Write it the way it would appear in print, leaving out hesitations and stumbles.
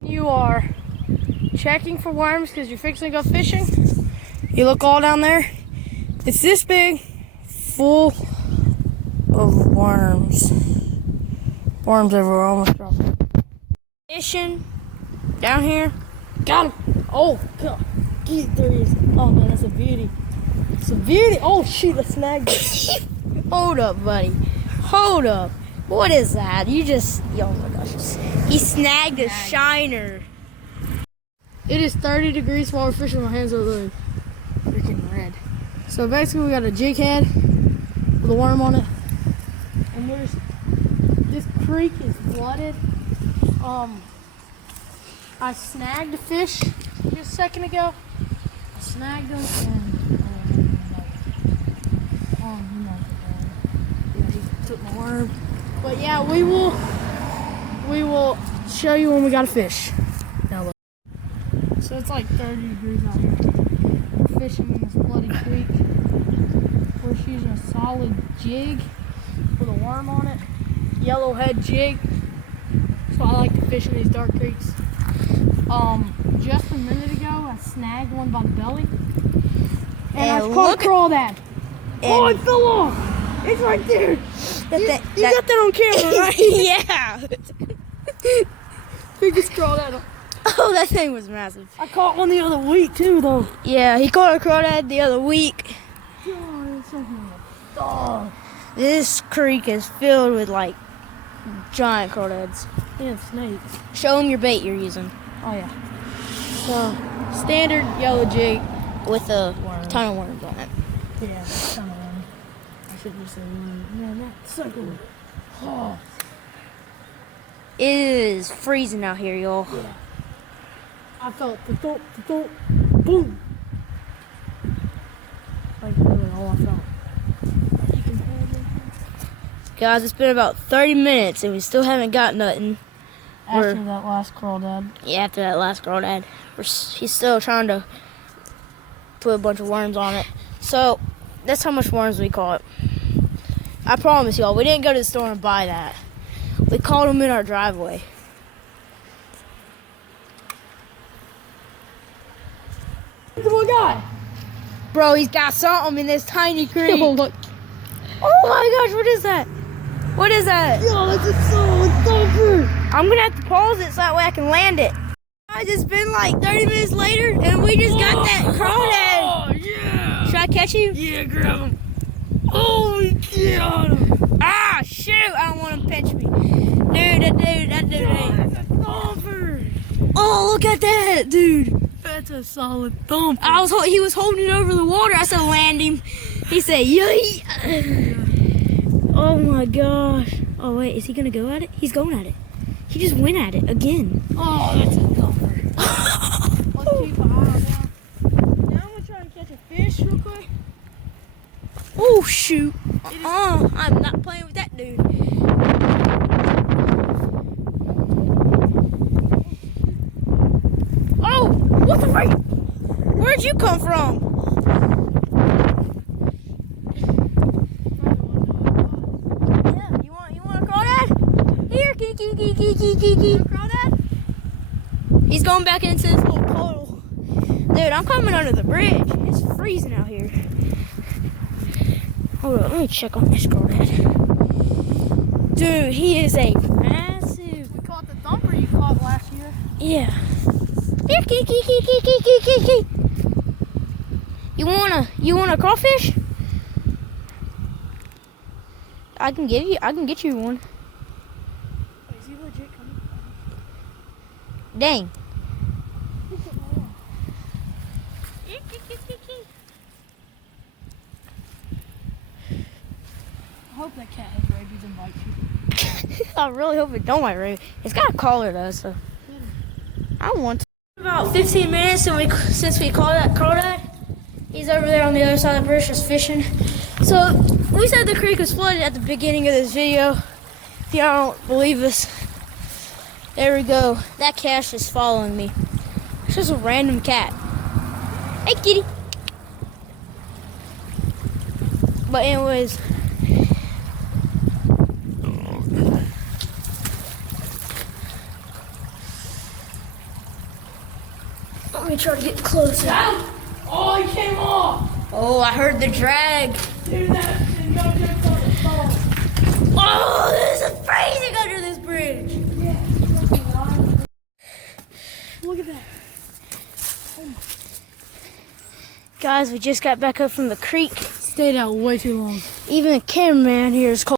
You are checking for worms because you're fixing to go fishing. You look all down there. It's this big, full of worms. Worms everywhere, almost dropped. Fishing down here. Got him. Oh, God. There he is. Oh, man, that's a beauty. It's a beauty. Oh, shoot, I snagged it. Hold up, buddy. Hold up. What is that? You just, oh my gosh. He snagged a shiner. It is 30 degrees while we're fishing. My hands are literally freaking red. So basically we got a jig head with a worm on it. And this creek is flooded. I snagged a fish just a second ago. I snagged him and yeah, he took my worm. But yeah, we will show you when we got a fish. Now, so it's like 30 degrees out here. We're fishing in this bloody creek. We're just using a solid jig with a worm on it. Yellowhead jig. So I like to fish in these dark creeks. Just a minute ago, I snagged one by the belly. And I caught crawdad. Oh, it fell off. It's right there. You got that on camera, right? Yeah. Biggest crawdad. Oh, that thing was massive. I caught one the other week too, though. Yeah, he caught a crawdad the other week. Oh, This creek is filled with like giant crawdads. and snakes. Show them your bait you're using. Oh yeah. So standard yellow jig. With a Worm. ton of worms on it. Yeah, ton of worm. I shouldn't just say worm. Man, that's so good. Oh. It is freezing out here, y'all. Yeah. I felt the thump, boom. Like really all I felt. You can hold it. Guys, it's been about 30 minutes and we still haven't got nothing. After that last crawdad. Yeah, after that last crawdad. He's still trying to put a bunch of worms on it. So, that's how much worms we caught. I promise y'all, we didn't go to the store and buy that. We caught them in our driveway. Look at my guy. Bro, he's got something in this tiny creek. Oh, look. Oh my gosh, what is that? What is that? Yo, that's a solid thumper. I'm gonna have to pause it so that way I can land it. Guys, it's been like 30 minutes later and we just got that crawdad. Oh, yeah. Should I catch you? Yeah, grab him. Oh, yeah. Ah, shoot! I don't want him to pinch me. Dude, that dude. That's a thumper. Oh, look at that, dude. That's a solid thumper. He was holding it over the water. I said, land him. He said, yay. Oh my gosh. Oh wait, is he gonna go at it? He's going at it. He just went at it again. Oh, that's a thumper. Let's keep an eye on that. Now I'm gonna try and catch a fish real quick. Oh shoot. I'm not playing with that dude. Oh, what the freak? Where'd you come from? Yeah, you want a crawdad? Here, kiki. Crawdad? He's going back into this little puddle. Dude, I'm coming under the bridge. It's freezing out here. Hold on, let me check on this crawdad. Dude, he is a massive. You caught the thumper you caught last year. Yeah. Here, kiki. You want a crawfish? I can get you one. Wait, is he legit coming? Dang. I hope that cat has rabies and bites you. I really hope it don't bite rabies. It's got a collar though, so I don't want to. About 15 minutes since we caught that crawdad. He's over there on the other side of the bridge just fishing. So we said the creek was flooded at the beginning of this video. If y'all don't believe us, there we go. That cat's just following me. It's just a random cat. Hey, kitty. But anyways, Let me try to get closer. Oh, he came off. Oh, I heard the drag. Dude, that thing got just on the phone. Oh, there's a freezing under this bridge. Look at that. Guys, we just got back up from the creek. Stayed out way too long. Even the cameraman here is cold.